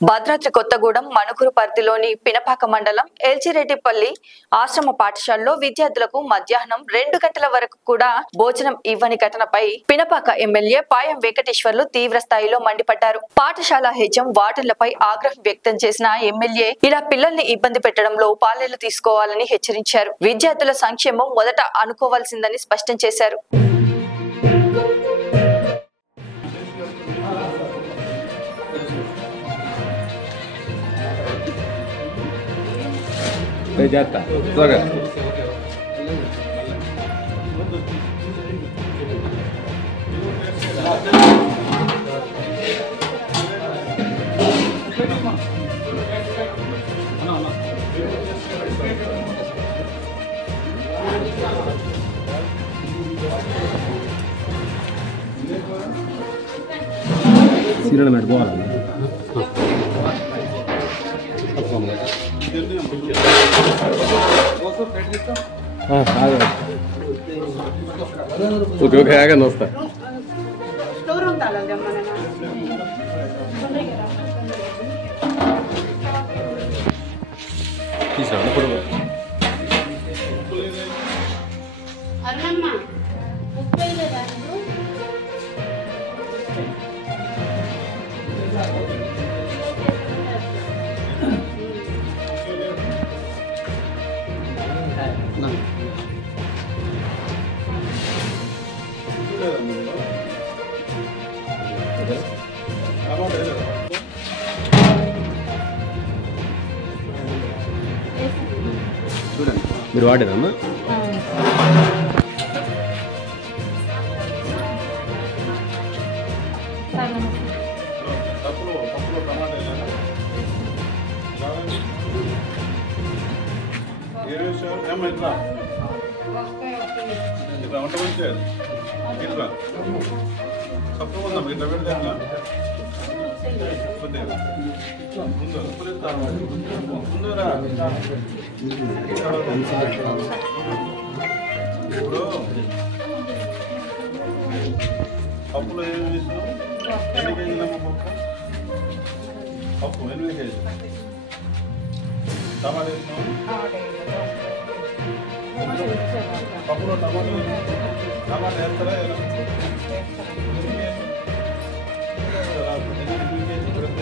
భద్రాద్రి కొత్తగూడెం మణుగురు పరిధిలోని పినపాక మండలం ఎల్చిరెడ్డిపల్లి ఆశ్రమ పాఠశాలలో విద్యార్థులకు మధ్యాహ్నం 2 గంటల వరకు కూడా భోజనం ఇవ్వని ఘటనపై పినపాక ఎమ్మెల్యే పాయం వెంకటేశ్వర్లు తీవ్ర స్థాయిలో మండిపడ్డారు. పాఠశాల హెచ్ఎం వార్డెన్లపై ఆగ్రహం వ్యక్తం చేసిన ఎమ్మెల్యే ఇలా పిల్లల్ని ఇబ్బంది పెట్టడంలో పాలెలు తీసుకోవాలని హెచ్చరించారు. విద్యార్థుల సంక్షేమం మొదట అనుకోవాల్సిందని స్పష్టం చేశారు. जाता स्वागत सीरियल में बोल ఓకే ఓకే ఆగండి వస్తా తీసాను ఇప్పుడు మీరు వాడేదమ్మా ఇప్పుడు పప్పులో ఏమి వేసినావు? ఎన్ని కేజీలమ్మ పప్పు? పప్పు 8 కేజీలు. టమాటా వేసినావు? పప్పులో టమాటా టమాటా వేస్తారా? 8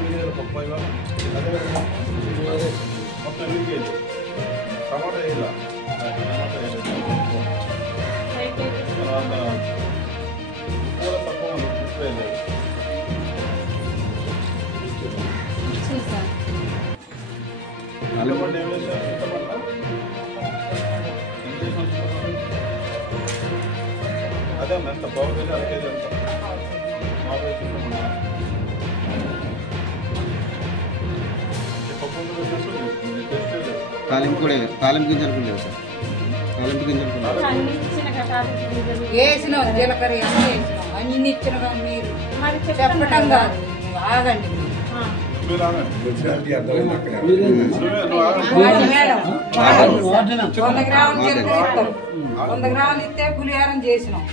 కేజీలు పప్పు ఇవ్వ మొత్తం 8 కేజీలు టమాటా వేయాల. టమాటా వేయాలి. తర్వాత కూర తక్కువ ఉప్పు వేయలేదు. చింతపండు ఏం వేసారు? చింతపండు అదే ఎంత బాగు కేజీ 1/2 కేజీ ఎంత మాకు చింతపండు పప్పు తాలింపు కూడా తాలింపు గింజలు కూడా లేవు సార్. తాలింపు గింజలు కూడా వేసినాం జీలకర్ర అన్ని ఇచ్చినా మీరు చెప్పటం కాదు. ఆగండి మేడం 100 గ్రాములు జీలకర్ర ఇస్తాం. 100 గ్రాములు ఇస్తే పులిహారం చేసినాం.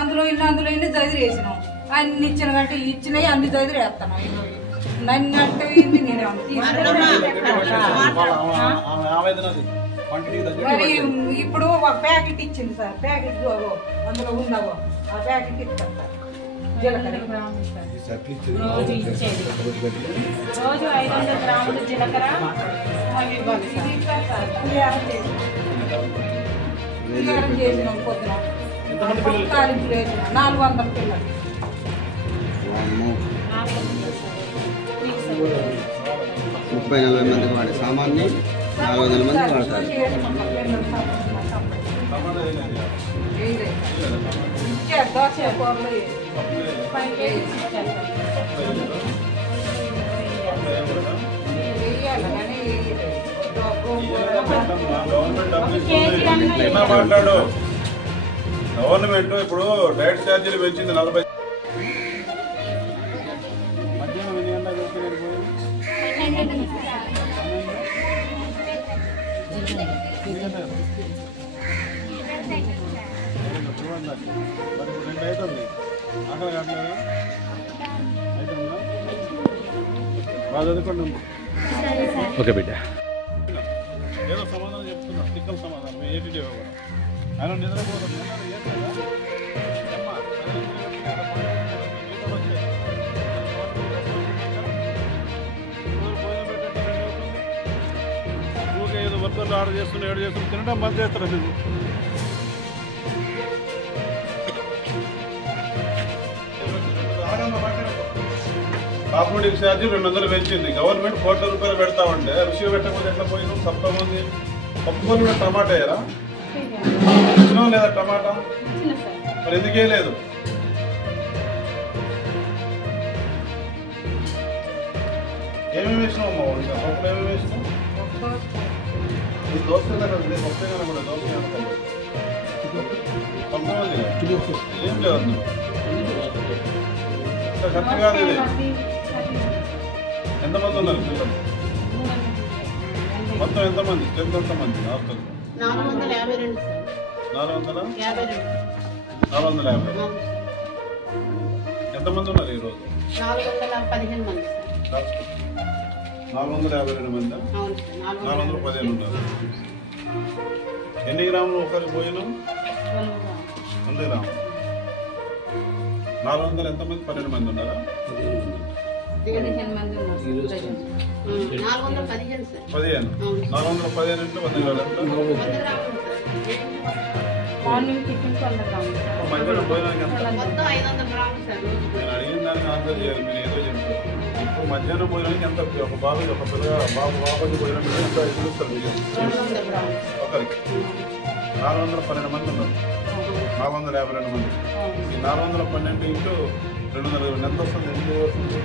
అందులో ఇన్ని చదిరి వేసినాం. అన్ని ఇచ్చిన కంటే ఇచ్చినవి అన్ని చదిరి వేస్తాను. నన్ను అంటే నేను మరి ఇప్పుడు ఒక ప్యాకెట్ ఇచ్చింది సార్. ప్యాకెట్ అందులో ఉందావో ఆ ప్యాకెట్ ఇస్తాను సార్. జీలకర్ర రోజు 500 గ్రాములు జీలకర్ర పులిహారం చేసినాం. పొద్దున తాలింపులు వేసినాం. 400 పిల్లలు 30-40 మంది వాడే సామాన్ని 400 మంది వాడతారు. దోశ కూరలు మాట్లాడు. గవర్నమెంట్ ఇప్పుడు డైట్ ఛార్జీలు పెంచింది 40. మధ్యాహ్నం ఎన్ని గంటలకు ఆకలి కావట్లేదా? బాగా చదువుకోండి. ఓకే బిడ్డ. ఏదో సమాధానం చెప్తున్నా, టిక్కల సమాధానం ఏటీటీ కూడా ఆయన నిద్రపోతాం. ఏదో వర్కర్లు ఆర్డర్ చేస్తున్నా, ఏడు చేస్తున్నా, తినడం బంద్ చేస్తారు. అసలు కాంపౌండింగ్ ఛార్జీ 200 పెంచింది. గవర్నమెంట్ ₹1 కోట్ల పెడతామంటే రుచి పెట్టకపోతే ఎట్లా పోయింది? సప్తమంది ఒప్పుకొని కూడా టమాటా వేయరా? ఇచ్చినా లేదా టమాటా? మరి ఎందుకే లేదు? ఏమేమి వేసినావు అమ్మ? ఇంకా పప్పులు ఏమేమి వేసినావు? ఈ దోశ పప్పే కూడా దోశ ఏం లేదు అందులో. ఖర్చు కాదు ఇది. ఎంతమంది ఉన్నారు పిల్లలు? మొత్తం ఎంతమంది? స్ట్రెంత్ ఎంతమంది హాస్టల్? 452. 450. ఎంతమంది ఉన్నారు ఈరోజు? 415 మంది. 452 మంది. 415 ఉన్నారు. ఎన్ని గ్రాములు ఒకరికి భోజనం? 100 గ్రాములు. 400 ఎంతమంది? 12 మంది ఉన్నారా? 15 మంది ఉన్నారు. 415 సార్. 15. 415 ఇంట్లో 100 గ్రాములు ఎంత? 100 గ్రాములు మార్నింగ్ టిఫిన్ 100 గ్రాములు. మధ్యాహ్నం భోజనానికి ఎంత? మొత్తం 500 గ్రాములు సార్. నేను అడిగిన దానికి ఆన్సర్ చేయాలి. మీరు ఏదో చెప్తారు. ఇప్పుడు మధ్యాహ్నం భోజనానికి ఎంత? ఒక బాబు ఒక పిల్లగా బాబుకి భోజనం ఎంత చూస్తారు? 200 గ్రాములు ఒకరికి 412 మంది ఉన్నారు. 452 మంది. ఈ 412 ఇంటూ 200 ఎంత వస్తుంది? ఎంత వస్తుంది?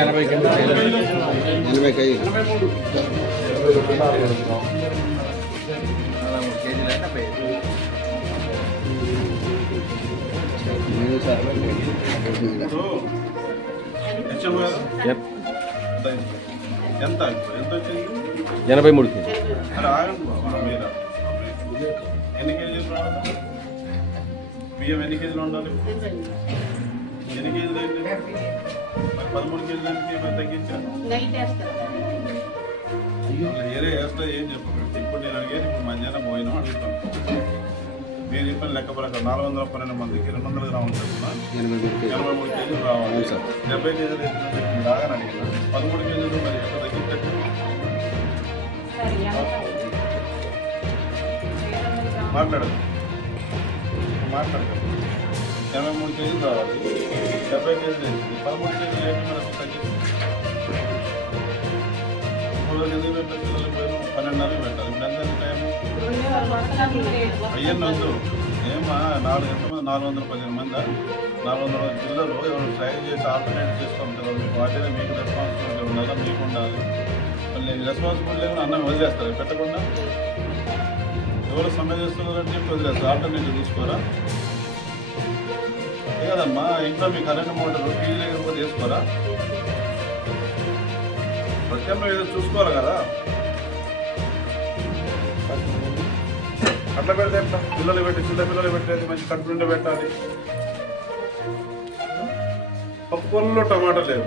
80 కింద 80 కేజీ. ఇప్పుడు హెచ్ఎం గారు ఎంత ఎంత వచ్చింది? 83 కేజీ. అరే ఆగండి బాబు. మీద ఎన్ని కేజీలు రావాలి? బియ్యం ఎన్ని కేజీలు ఉండాలి? ఎన్ని కేజీలు అయితే మరి 13 కేజీలకి ఏమైనా తగ్గించాను? నైట్ వేస్తారు. ఏరే వేస్తా ఏం చెప్పకండి. ఇప్పుడు నేను అడిగాను. ఇప్పుడు మధ్యాహ్నం పోయినా అడుగుతాను. మీరు చెప్పిన లెక్క ప్రకారం 412 మందికి 200 గ్రాములు చొప్పున 83 కేజీలు రావాలి. 70 కేజీలు వేసినట్టు బాగా అడిగిన 13 కేజీలు మరి ఎంత తగ్గించట్టు మాట్లాడదు. మాట్లాడదు. 83 కేజీలు రావాలి. 70 కేజీలు వేసింది. 13 కేజీలు ఏంటి మనకు తగ్గింది? 3 కేజీలు పెట్టాలి. పిల్లలు పోయిన 12 పెట్టాలి. ఇప్పుడు ఎంత టైం? అయ్యన్న వద్దు. ఏమా 415 మంది 400 పిల్లలు ఎవరు ట్రై చేసి ఆల్టర్నేట్ చేసుకుంటారు. వాటిలో మీకు రెస్పాన్సిబిలిటీ ఉండాలా? మీకు ఉండాలి. మళ్ళీ రెస్పాన్సిబిలిటీ లేకుండా అన్నం వదిలేస్తారు పెట్టకుండా. ఎవరు సమ్మె చేస్తున్నారని చెప్పి వదిలేస్తారు. ఆల్టర్నేటివ్ తీసుకోరా? కదమ్మా. ఇంట్లో మీ కరెంట్ మోటార్ ఫీజు లేకపోతే వేసుకోరా? ప్రత్యామ్నాయం ఏదో చూసుకోవాలి కదా. అట్లా పెడితే ఎట్లా? పిల్లలు పెట్టి చిన్న పిల్లలు పెట్టేది మంచి కడుపు నిండా పెట్టాలి. పప్పు కూరలో టమాటా లేవు.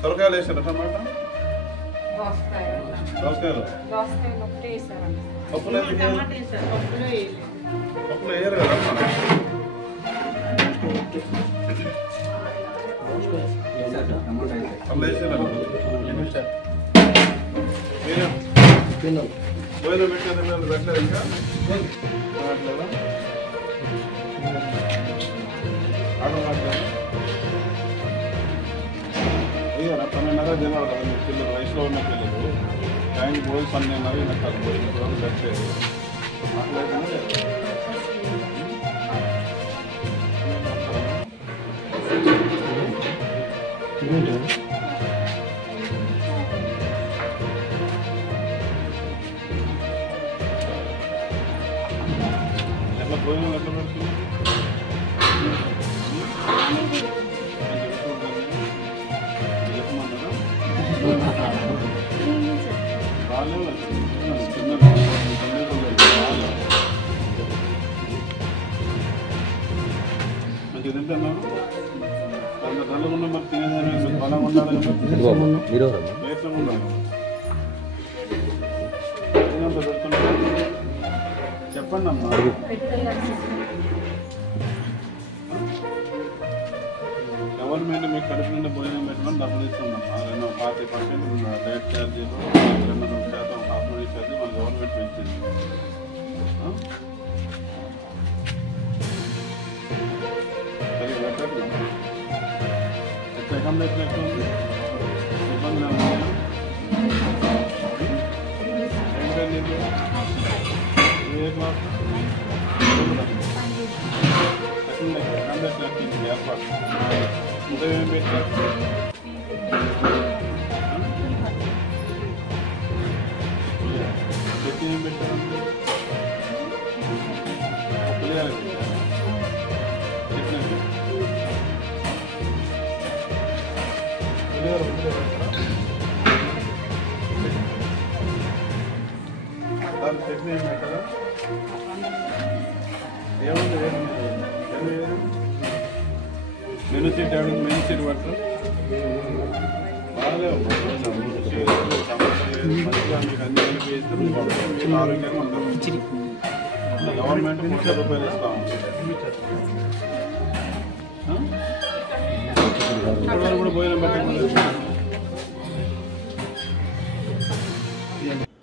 సొరకాయలు వేసారు టమాటా? దోసకాయలు ఒకటే వేసారండి. పప్పులు ఎందుకు? టమాటా వేస్తారు. పప్పులో వేయలేదు. పప్పులు వేయరు కదా అట్లా వేసారు. భోజనం పెట్టేది మీరు పెట్టలేదు ఇంకా? మాట్లాడలేదా? ఆడ మాట్లాడారు. అయ్యారా 12:30 జనాలు కదా మీ పిల్లలు, వయసులో ఉన్న పిల్లలు. టైం పోయి 12:30 నట్టాలి. పోయిన రోజు వచ్చేది మాట్లాడుతున్నా లేదు. ఎట్లా భోజనం ఎట్లా పెడుతుంది? మంచిగా తింటున్నాను. తినేదాన్ని బలంగా ఉండాలి కదా. మీరు వేసంగా ఉండాలి. తినంత పెడుతున్నారు. చెప్పండి అమ్మా. గవర్నమెంట్ మీకు కడుపు నుండి భోజనం పెట్టడం డబ్బులు ఇస్తుందమ్మా. 40% డైట్ ఛార్జీలు 2% కాంపౌండ్ ఛార్జీ మన గవర్నమెంట్ పెంచింది. సరే పెట్టండి. ఎట్లా ఇబ్బంది ఉంది? ఇబ్బంది ఏంటండి? ఏ క్లాస్? ఇంకా ఏం పెట్టారు? చెట్టు ఏం పెట్టారు? పులిహార పెట్టారు. దాని చట్నీ ఏం పెట్టారా? ఏముంది? మెను సీట్ ఎవరికి మెను సీట్ పట్టరు? బాగా మంచిగా మీకు అన్ని కలిపి ఇస్తారు. మీరు ఆరోగ్యంగా ఉంటారు. గవర్నమెంట్ 30 రూపాయలు ఇస్తా ఉంటుంది. ఇప్పటివరకు కూడా భోజనం పెట్టకుండా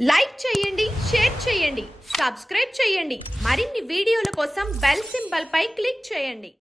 లైక్ చేయండి, షేర్ చేయండి, సబ్స్క్రైబ్ చేయండి. మరిన్ని వీడియోల కోసం బెల్ సింబల్ పై క్లిక్ చేయండి.